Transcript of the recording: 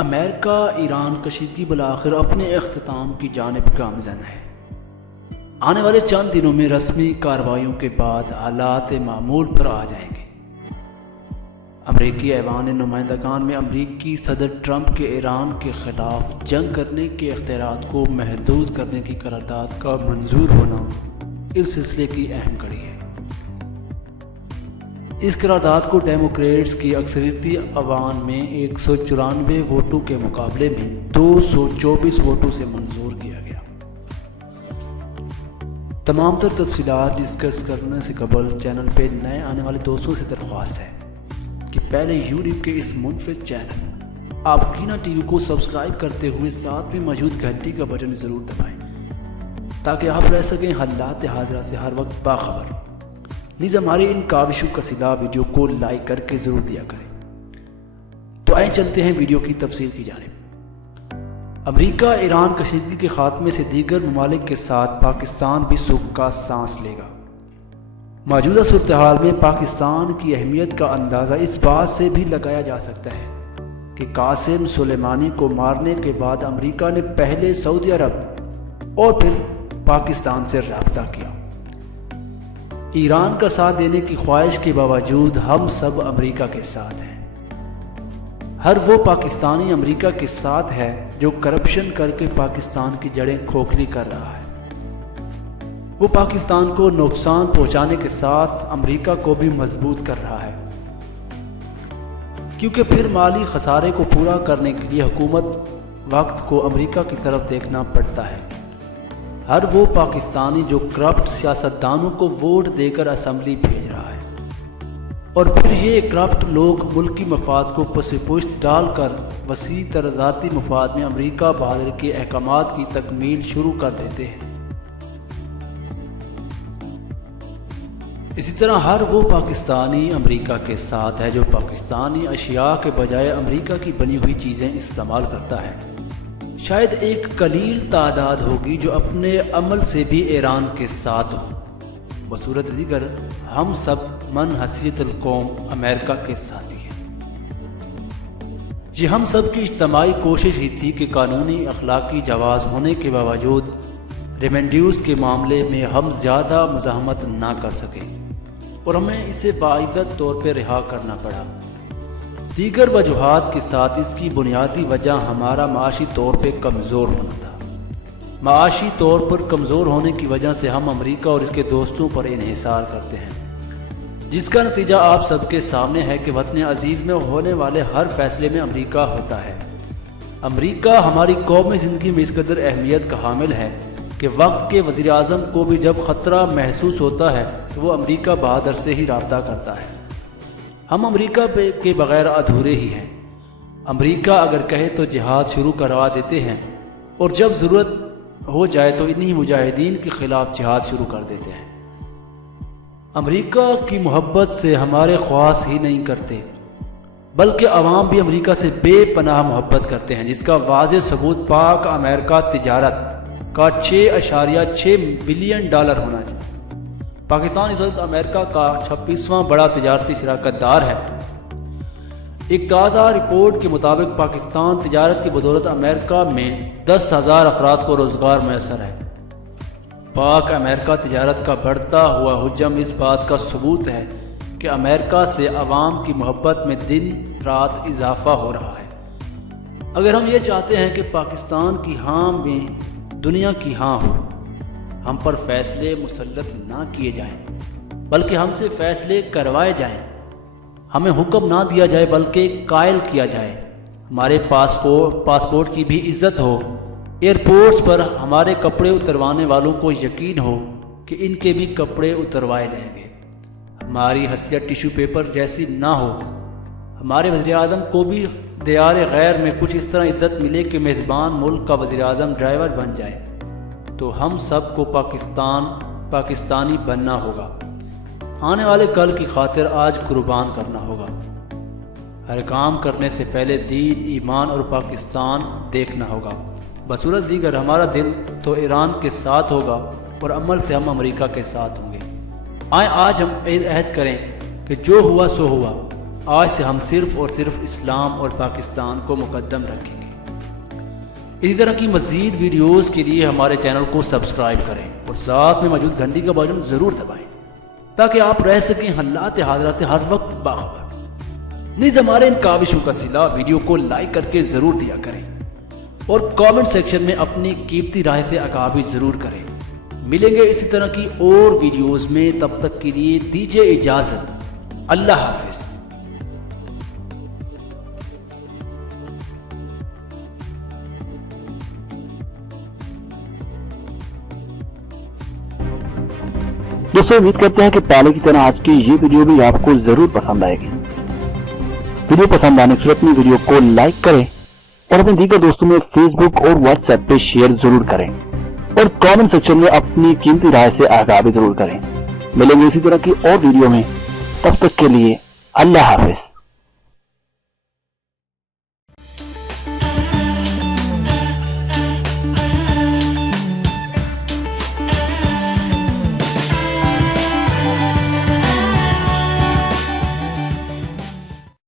امریکہ ایران کشیدگی بالآخر اپنے اختتام کی جانب گامزن ہے۔ آنے والے چند دنوں میں رسمی کارروائیوں کے بعد حالات معمول پر آ جائیں گے۔ امریکی ایوان نمائندگان میں امریکی صدر ٹرمپ کے ایران کے خلاف جنگ کرنے کے اختیارات کو محدود کرنے کی قرارداد کا منظور ہونا اس سلسلے کی اہم کڑی ہے۔ اس قرارداد کو ڈیموکریٹس کی اکثریتی ایوان میں 194 ووٹوں کے مقابلے میں 224 ووٹوں سے منظور کیا گیا۔ تمام تر تفصیلات ڈسکس کرنے سے قبل چینل پہ نئے آنے والے دوستوں سے درخواست ہے کہ پہلے یوٹیوب کے اس منفرد چینل آبگینہ ٹی وی کو سبسکرائب کرتے ہوئے ساتھ میں موجود گھنٹی کا بٹن ضرور دبائیں تاکہ آپ رہ سکیں حالات حاضرہ سے ہر وقت باخبر۔ نیز ہماری ان کاوشوں کا صلہ ویڈیو کو لائک کر کے ضرور دیا کریں۔ تو آئیں چلتے ہیں ویڈیو کی تفصیل کی جانب۔ امریکہ ایران کشیدگی کے خاتمے سے دیگر ممالک کے ساتھ پاکستان بھی سکھ کا سانس لے گا۔ موجودہ صورتحال میں پاکستان کی اہمیت کا اندازہ اس بات سے بھی لگایا جا سکتا ہے کہ قاسم سلیمانی کو مارنے کے بعد امریکہ نے پہلے سعودی عرب اور پھر پاکستان سے رابطہ کیا۔ ایران کا ساتھ دینے کی خواہش کے باوجود ہم سب امریکہ کے ساتھ ہیں۔ ہر وہ پاکستانی امریکہ کے ساتھ ہے جو کرپشن کر کے پاکستان کی جڑیں کھوکھلی کر رہا ہے۔ وہ پاکستان کو نقصان پہنچانے کے ساتھ امریکہ کو بھی مضبوط کر رہا ہے، کیونکہ پھر مالی خسارے کو پورا کرنے کے لیے حکومت وقت کو امریکہ کی طرف دیکھنا پڑتا ہے۔ ہر وہ پاکستانی جو کرپٹ سیاستدانوں کو ووٹ دے کر اسمبلی بھیج رہا ہے اور پھر یہ کرپٹ لوگ ملکی مفاد کو پس پشت ڈال کر وسیع تر ذاتی مفاد میں امریکہ بہادر کے احکامات کی تکمیل شروع کر دیتے ہیں۔ اسی طرح ہر وہ پاکستانی امریکہ کے ساتھ ہے جو پاکستانی اشیاء کے بجائے امریکہ کی بنی ہوئی چیزیں استعمال کرتا ہے۔ شاید ایک قلیل تعداد ہوگی جو اپنے عمل سے بھی ایران کے ساتھ ہو۔ بصورت دیگر ہم سب من حیثیت القوم امریکہ کے ساتھی ہیں۔ یہ ہم سب کی اجتماعی کوشش ہی تھی کہ قانونی اخلاقی جواز ہونے کے باوجود ریمینڈیوز کے معاملے میں ہم زیادہ مزاحمت نہ کر سکیں اور ہمیں اسے باعزت طور پہ رہا کرنا پڑا۔ دیگر وجوہات کے ساتھ اس کی بنیادی وجہ ہمارا معاشی طور پہ کمزور ہونا تھا۔ معاشی طور پر کمزور ہونے کی وجہ سے ہم امریکہ اور اس کے دوستوں پر انحصار کرتے ہیں، جس کا نتیجہ آپ سب کے سامنے ہے کہ وطن عزیز میں ہونے والے ہر فیصلے میں امریکہ ہوتا ہے۔ امریکہ ہماری قومی زندگی میں اس قدر اہمیت کا حامل ہے کہ وقت کے وزیر اعظم کو بھی جب خطرہ محسوس ہوتا ہے تو وہ امریکہ بہادر سے ہی رابطہ کرتا ہے۔ ہم امریکہ کے بغیر ادھورے ہی ہیں۔ امریکہ اگر کہے تو جہاد شروع کروا دیتے ہیں اور جب ضرورت ہو جائے تو انہی مجاہدین کے خلاف جہاد شروع کر دیتے ہیں۔ امریکہ کی محبت سے ہمارے خواص ہی نہیں کرتے بلکہ عوام بھی امریکہ سے بے پناہ محبت کرتے ہیں، جس کا واضح ثبوت پاک امریکہ تجارت کا $6.6 بلین ہونا چاہیے۔ پاکستان اس وقت امریکہ کا 26واں بڑا تجارتی شراکت دار ہے۔ ایک تازہ رپورٹ کے مطابق پاکستان تجارت کی بدولت امریکہ میں 10,000 افراد کو روزگار میسر ہے۔ پاک امریکہ تجارت کا بڑھتا ہوا حجم اس بات کا ثبوت ہے کہ امریکہ سے عوام کی محبت میں دن رات اضافہ ہو رہا ہے۔ اگر ہم یہ چاہتے ہیں کہ پاکستان کی ہاں میں دنیا کی ہاں ہو، ہم پر فیصلے مسلط نہ کیے جائیں بلکہ ہم سے فیصلے کروائے جائیں، ہمیں حکم نہ دیا جائے بلکہ قائل کیا جائے، ہمارے پاسپورٹ کی بھی عزت ہو، ایئرپورٹس پر ہمارے کپڑے اتروانے والوں کو یقین ہو کہ ان کے بھی کپڑے اتروائے جائیں گے، ہماری حیثیت ٹیشو پیپر جیسی نہ ہو، ہمارے وزیر اعظم کو بھی دیار غیر میں کچھ اس طرح عزت ملے کہ میزبان ملک کا وزیر اعظم ڈرائیور بن جائے، تو ہم سب کو پاکستانی بننا ہوگا۔ آنے والے کل کی خاطر آج قربان کرنا ہوگا۔ ہر کام کرنے سے پہلے دین، ایمان اور پاکستان دیکھنا ہوگا۔ بصورت دیگر ہمارا دل تو ایران کے ساتھ ہوگا اور عمل سے ہم امریکہ کے ساتھ ہوں گے۔ آج ہم عہد کریں کہ جو ہوا سو ہوا، آج سے ہم صرف اور صرف اسلام اور پاکستان کو مقدم رکھیں گے۔ اسی طرح کی مزید ویڈیوز کے لیے ہمارے چینل کو سبسکرائب کریں اور ساتھ میں موجود گھنٹی کا بٹن ضرور دبائیں تاکہ آپ رہ سکیں حالات حاضرات ہر وقت باخبر۔ نیز ہمارے ان کاوشوں کا صلہ ویڈیو کو لائک کر کے ضرور دیا کریں اور کامنٹ سیکشن میں اپنی قیمتی رائے سے آگاہ بھی ضرور کریں۔ ملیں گے اسی طرح کی اور ویڈیوز میں، تب تک کے لیے دیجیے اجازت۔ اللہ حافظ۔ دوستوں امید کرتے ہیں کہ پہلے کی طرح آج کی یہ ویڈیو بھی آپ کو ضرور پسند آئے گی۔ ویڈیو پسند آنے کی صورت میں ویڈیو کو لائک کریں اور اپنے دیگر دوستوں میں فیس بک اور واٹس ایپ پہ شیئر ضرور کریں اور کامنٹ سیکشن میں اپنی قیمتی رائے سے آگاہ بھی ضرور کریں۔ ملیں گے اسی طرح کی اور ویڈیو میں، تب تک کے لیے اللہ حافظ۔